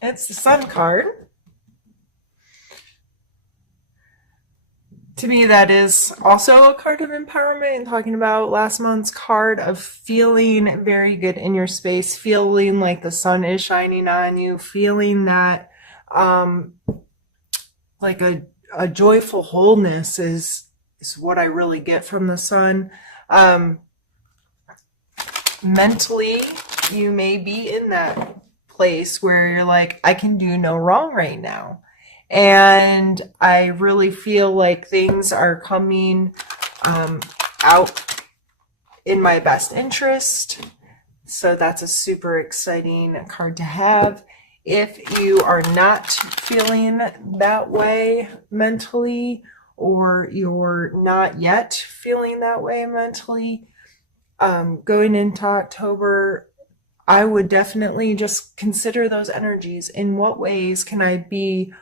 It's the Sun card. To me, that is also a card of empowerment, and talking about last month's card of feeling very good in your space, feeling like the sun is shining on you, feeling that um, like a joyful wholeness is what I really get from the sun. Um, Mentally, you may be in that place where you're like, I can do no wrong right now. And I really feel like things are coming um, out in my best interest. So that's a super exciting card to have. If you are not feeling that way mentally, or you're not yet feeling that way mentally, going into October, I would definitely just consider those energies. In what ways can I be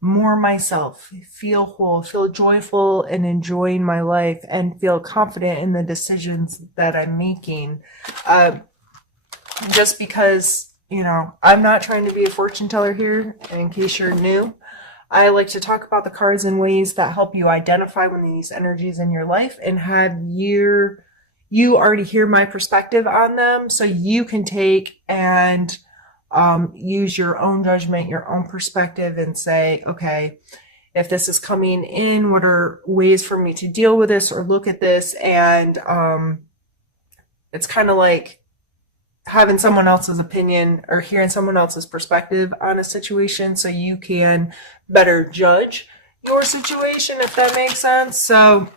more myself, feel whole, feel joyful and enjoying my life, and feel confident in the decisions that I'm making? Uh, just because, I'm not trying to be a fortune teller here, in case you're new. I like to talk about the cards in ways that help you identify when these energies in your life and have you already hear my perspective on them, so you can take and use your own judgment, your own perspective, and say, okay, if this is coming in, what are ways for me to deal with this or look at this? And it's kind of like having someone else's opinion or hearing someone else's perspective on a situation, so you can better judge your situation, if that makes sense. So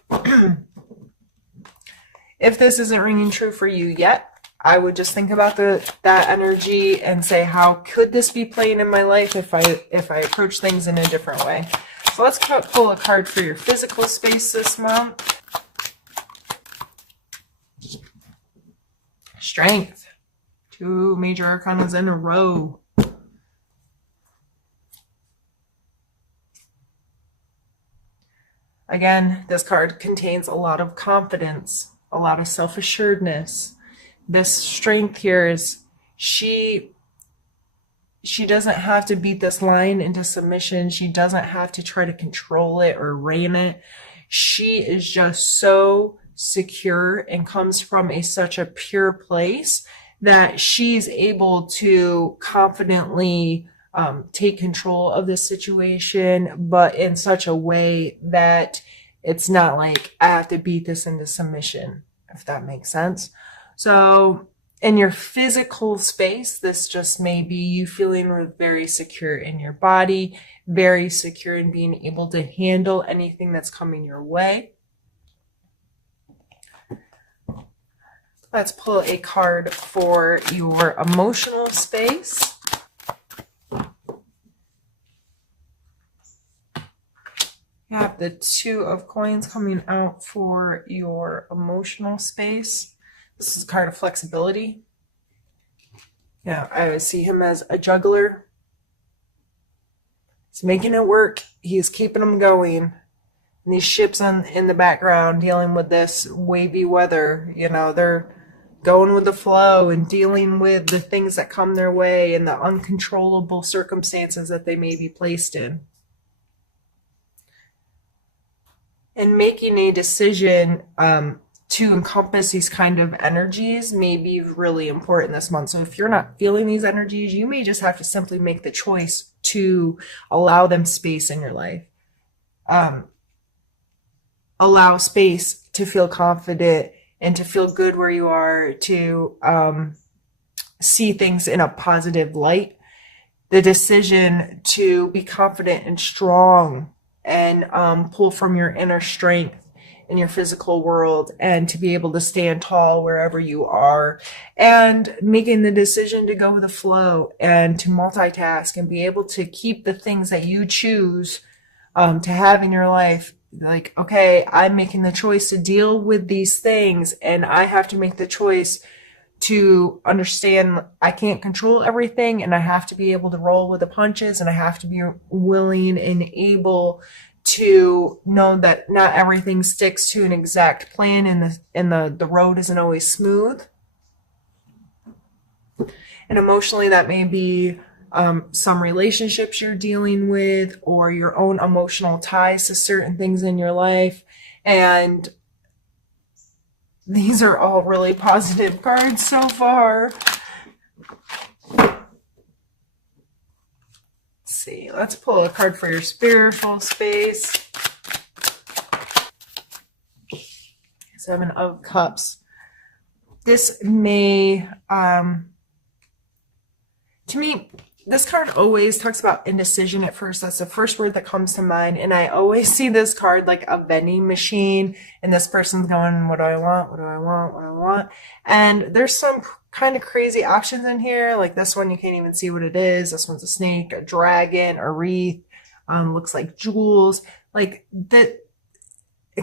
if this isn't ringing true for you yet, I would just think about that energy and say, how could this be playing in my life if I approach things in a different way? So let's pull a card for your physical space this month. Strength. 2 major arcanas in a row. Again, this card contains a lot of confidence, a lot of self-assuredness. This strength here is she doesn't have to beat this lion into submission. She doesn't have to try to control it or rein it. She is just so secure and comes from such a pure place that she's able to confidently take control of this situation, but in such a way that it's not like I have to beat this into submission, if that makes sense. So in your physical space, this just may be you feeling very secure in your body, very secure in being able to handle anything that's coming your way. Let's pull a card for your emotional space. You have the 2 of coins coming out for your emotional space. This is a card of flexibility. Yeah, I would see him as a juggler. He's making it work. He's keeping them going. And these ships in the background dealing with this wavy weather, they're going with the flow and dealing with the things that come their way and the uncontrollable circumstances that they may be placed in. And making a decision to encompass these kind of energies may be really important this month. So if you're not feeling these energies, you may just have to simply make the choice to allow them space in your life. Allow space to feel confident and to feel good where you are, to see things in a positive light. The decision to be confident and strong and pull from your inner strength in your physical world, and to be able to stand tall wherever you are, and making the decision to go with the flow and to multitask and be able to keep the things that you choose to have in your life. Like, okay, I'm making the choice to deal with these things, and I have to make the choice to understand I can't control everything, and I have to be able to roll with the punches, and I have to be willing and able to know that not everything sticks to an exact plan, and the road isn't always smooth. And emotionally, that may be some relationships you're dealing with, or your own emotional ties to certain things in your life. And these are all really positive cards so far. Let's see. Let's pull a card for your spiritual space. Seven of Cups. This may, to me, this card always talks about indecision at first. That's the first word that comes to mind. And I always see this card like a vending machine. And this person's going, what do I want? What do I want? What do I want? And there's some kind of crazy options in here. Like this one, you can't even see what it is. This one's a snake, a dragon, a wreath. Looks like jewels. Like that.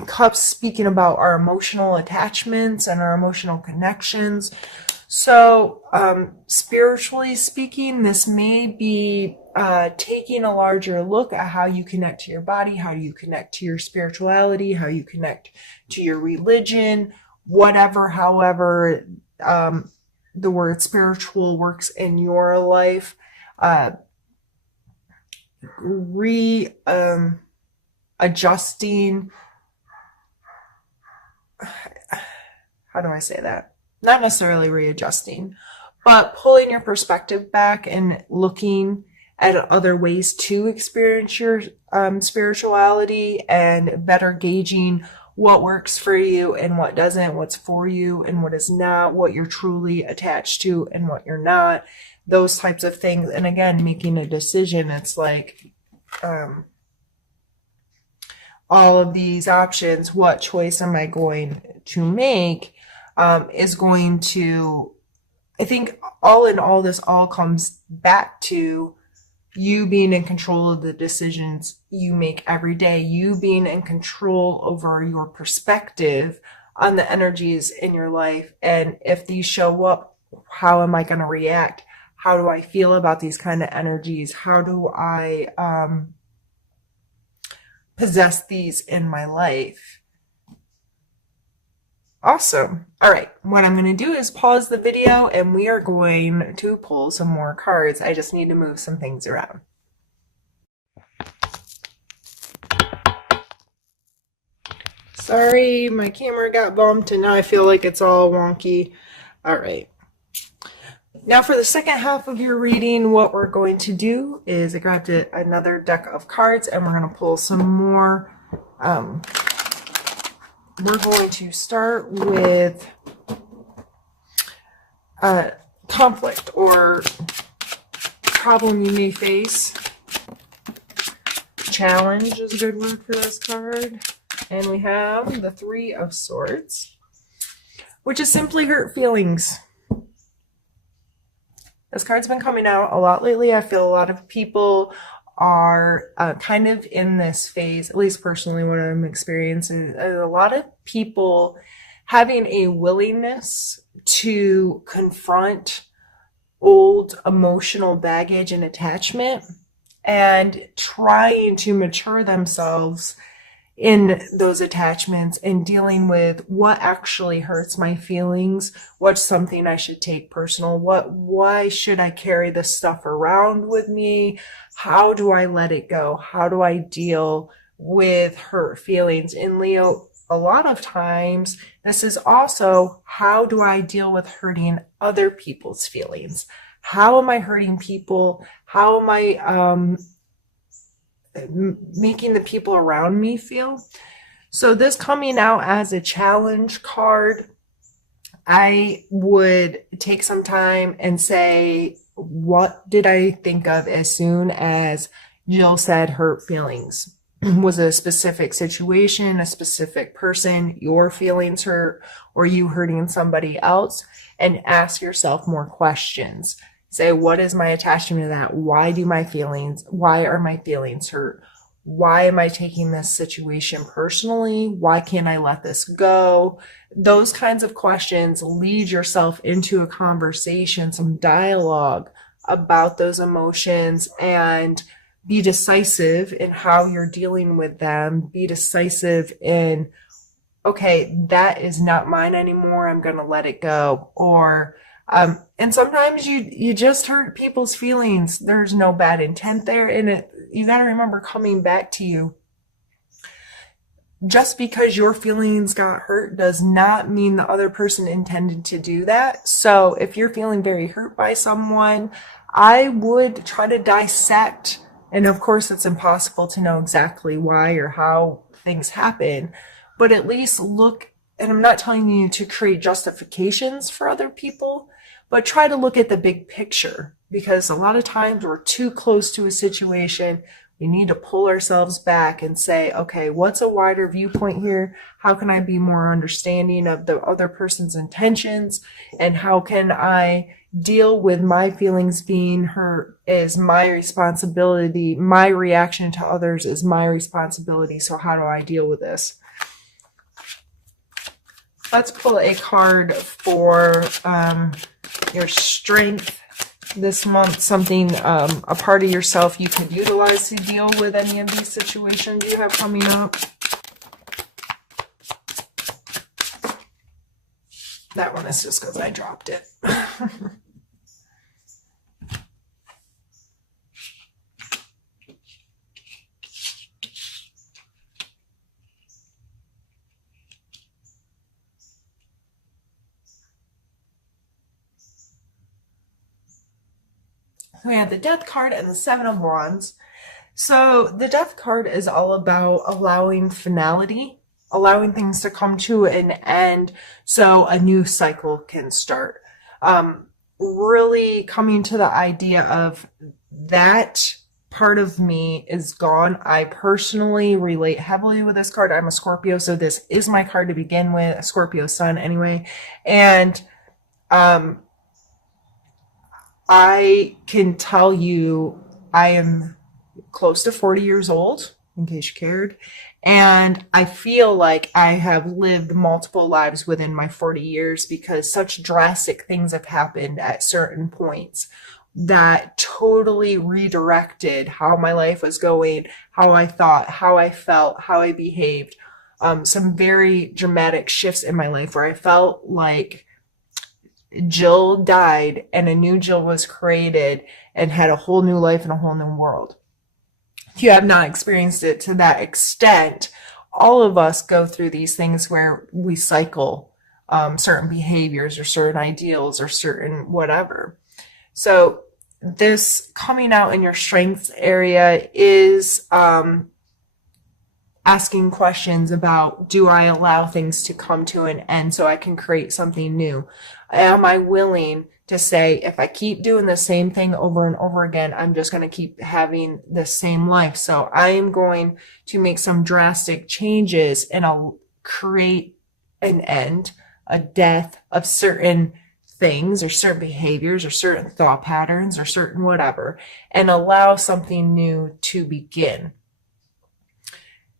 Cups speaking about our emotional attachments and our emotional connections. So spiritually speaking, this may be taking a larger look at how you connect to your body, how you connect to your spirituality, how you connect to your religion, whatever, however the word spiritual works in your life. Adjusting. How do I say that? Not necessarily readjusting, but pulling your perspective back and looking at other ways to experience your spirituality, and better gauging what works for you and what doesn't, what's for you and what is not, what you're truly attached to and what you're not, those types of things. And again, making a decision. It's like all of these options, what choice am I going to make, is going to, I think all in all, this all comes back to you being in control of the decisions you make every day, you being in control over your perspective on the energies in your life. And if these show up, how am I going to react? How do I feel about these kind of energies? How do I possess these in my life? Awesome. All right. What I'm going to do is pause the video and we are going to pull some more cards. I just need to move some things around. Sorry, my camera got bumped and now I feel like it's all wonky. All right. Now for the second half of your reading, what we're going to do is I grabbed another deck of cards and we're going to pull some more. We're going to start with conflict or problem you may face. Challenge is a good word for this card. And we have the Three of Swords, which is simply hurt feelings. This card's been coming out a lot lately. I feel a lot of people are kind of in this phase, at least personally what I'm experiencing, a lot of people having a willingness to confront old emotional baggage and attachment and trying to mature themselves in those attachments and dealing with what actually hurts my feelings, what's something I should take personal, why should I carry this stuff around with me, how do I let it go, how do I deal with hurt feelings. In Leo, a lot of times this is also how do I deal with hurting other people's feelings. How am I hurting people? How am I making the people around me feel? So this coming out as a challenge card, I would take some time and say, what did I think of as soon as Jill said hurt feelings? Was it a specific situation, a specific person, your feelings hurt, or you hurting somebody else? And ask yourself more questions. Say, what is my attachment to that? Why are my feelings hurt? Why am I taking this situation personally? Why can't I let this go? Those kinds of questions lead yourself into a conversation, some dialogue about those emotions, and be decisive in how you're dealing with them. Be decisive in, okay, that is not mine anymore. I'm going to let it go. Or And sometimes you just hurt people's feelings. There's no bad intent there. And you got to remember, coming back to you, just because your feelings got hurt does not mean the other person intended to do that. So if you're feeling very hurt by someone, I would try to dissect. And of course, it's impossible to know exactly why or how things happen, but at least look. And I'm not telling you to create justifications for other people, but try to look at the big picture, because a lot of times we're too close to a situation. We need to pull ourselves back and say, okay, what's a wider viewpoint here? How can I be more understanding of the other person's intentions? And how can I deal with my feelings being hurt is my responsibility? My reaction to others is my responsibility. So how do I deal with this? Let's pull a card for your strength this month, something, a part of yourself you could utilize to deal with any of these situations you have coming up. That one is just because I dropped it. We have the Death card and the Seven of Wands. So the Death card is all about allowing finality, allowing things to come to an end so a new cycle can start. Really coming to the idea of that part of me is gone. I personally relate heavily with this card. I'm a Scorpio, so this is my card to begin with, a Scorpio sun anyway. And I can tell you I am close to 40 years old, in case you cared. And I feel like I have lived multiple lives within my 40 years because such drastic things have happened at certain points that totally redirected how my life was going, how I thought, how I felt, how I behaved. Some very dramatic shifts in my life where I felt like Jill died and a new Jill was created and had a whole new life and a whole new world. If you have not experienced it to that extent, all of us go through these things where we cycle certain behaviors or certain ideals or certain whatever. So this coming out in your strengths area is asking questions about, do I allow things to come to an end so I can create something new? Am I willing to say, if I keep doing the same thing over and over again, I'm just going to keep having the same life. So I am going to make some drastic changes and I'll create an end, a death of certain things or certain behaviors or certain thought patterns or certain whatever, and allow something new to begin.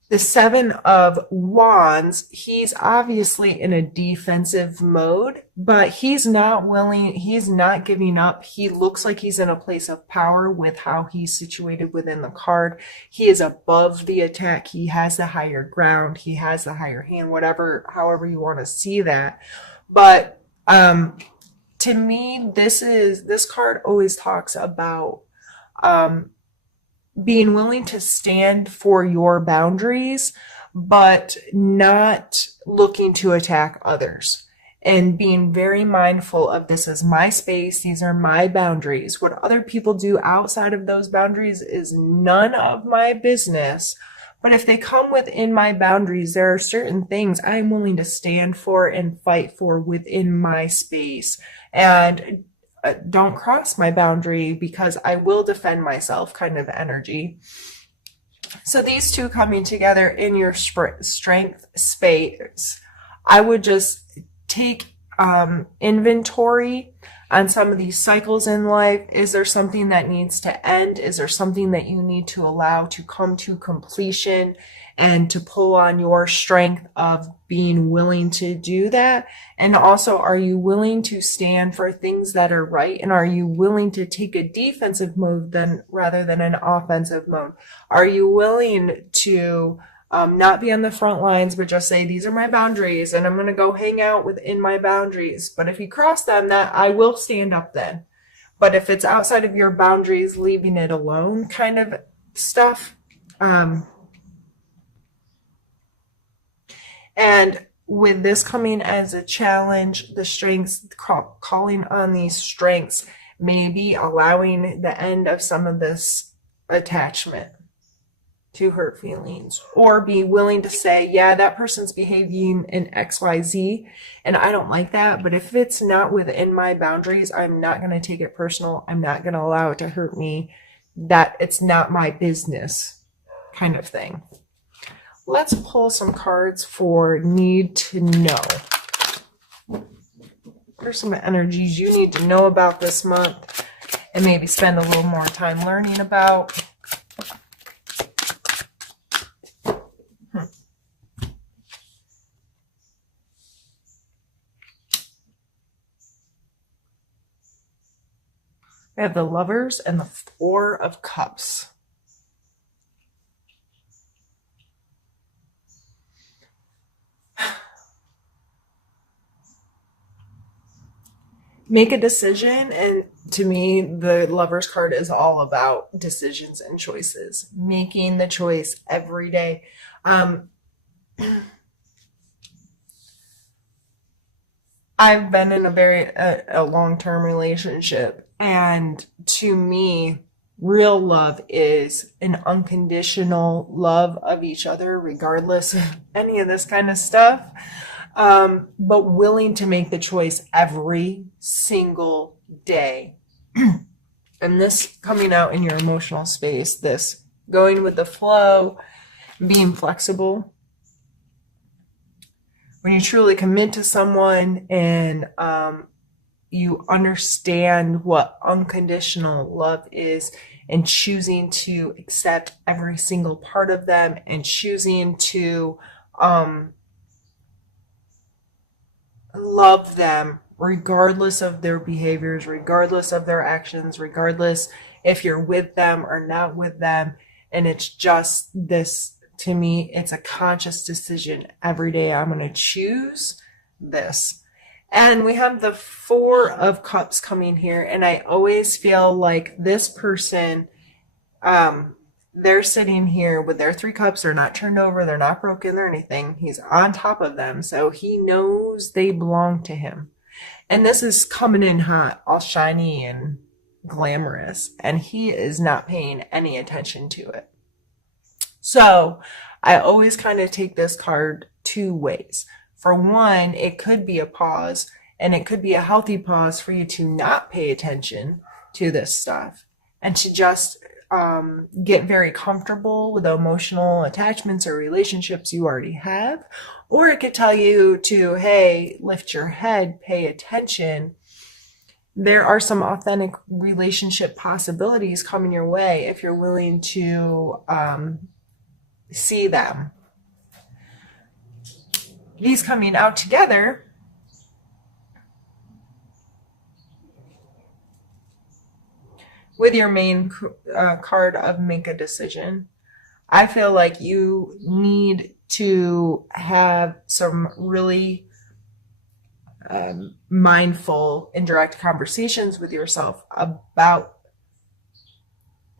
The Seven of Wands, he's obviously in a defensive mode, but he's not willing, he's not giving up. He looks like he's in a place of power with how he's situated within the card. He is above the attack. He has the higher ground. He has the higher hand, whatever, however you want to see that. But to me, this card always talks about being willing to stand for your boundaries, but not looking to attack others, and being very mindful of, this is my space. These are my boundaries. What other people do outside of those boundaries is none of my business. But if they come within my boundaries, there are certain things I'm willing to stand for and fight for within my space. And don't cross my boundary because I will defend myself kind of energy. So these two coming together in your strength space, I would just take inventory on some of these cycles in life. Is there something that needs to end? Is there something that you need to allow to come to completion, and to pull on your strength of being willing to do that? And also, are you willing to stand for things that are right? And are you willing to take a defensive mode rather than an offensive mode? Are you willing to Not be on the front lines, but just say, these are my boundaries and I'm going to go hang out within my boundaries. But if you cross them, that I will stand up then. But if it's outside of your boundaries, leaving it alone kind of stuff. And with this coming as a challenge, the strengths, calling on these strengths, maybe allowing the end of some of this attachment to hurt feelings, or be willing to say, yeah, that person's behaving in XYZ and I don't like that, but if it's not within my boundaries, I'm not going to take it personal. I'm not going to allow it to hurt me. That it's not my business kind of thing. Let's pull some cards for need to know. What are some energies you need to know about this month and maybe spend a little more time learning about? We have the Lovers and the Four of Cups. Make a decision, and to me, the Lovers card is all about decisions and choices. Making the choice every day. I've been in a long-term relationship, and to me, real love is an unconditional love of each other, regardless of any of this kind of stuff. But willing to make the choice every single day. And this coming out in your emotional space, this going with the flow, being flexible. When you truly commit to someone and you understand what unconditional love is, and choosing to accept every single part of them, and choosing to love them regardless of their behaviors, regardless of their actions, regardless if you're with them or not with them. And it's just this, to me, it's a conscious decision every day. I'm going to choose this. And we have the Four of Cups coming here. And I always feel like this person, they're sitting here with their 3 cups. They're not turned over. They're not broken or anything. He's on top of them. So he knows they belong to him. And this is coming in hot, all shiny and glamorous. And he is not paying any attention to it. So I always kind of take this card 2 ways. For one, it could be a pause, and it could be a healthy pause for you to not pay attention to this stuff and to just get very comfortable with the emotional attachments or relationships you already have. Or it could tell you to, hey, lift your head, pay attention. There are some authentic relationship possibilities coming your way if you're willing to see them. These coming out together with your main card of make a decision. I feel like you need to have some really mindful and direct conversations with yourself about,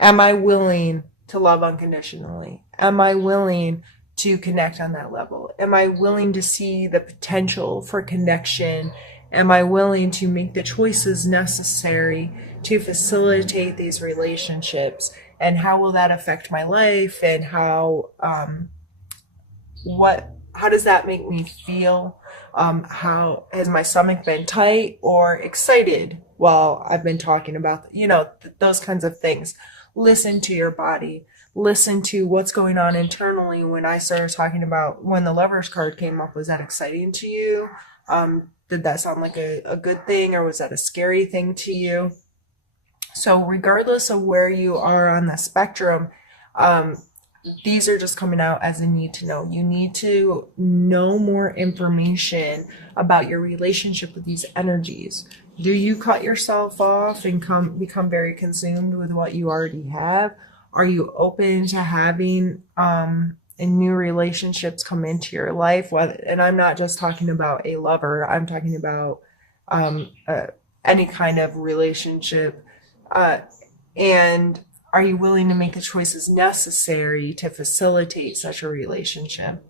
am I willing to love unconditionally? Am I willing to connect on that level? Am I willing to see the potential for connection? Am I willing to make the choices necessary to facilitate these relationships? And how will that affect my life? And how does that make me feel? How has my stomach been tight or excited while I've been talking about, those kinds of things. Listen to your body. Listen to what's going on internally. When I started talking about when the Lovers card came up, was that exciting to you? Did that sound like a good thing, or was that a scary thing to you? So regardless of where you are on the spectrum, these are just coming out as a need to know. You need to know more information about your relationship with these energies. Do you cut yourself off and become very consumed with what you already have? Are you open to having and new relationships come into your life. And I'm not just talking about a lover, I'm talking about um, uh, any kind of relationship. Uh, and are you willing to make the choices necessary to facilitate such a relationship?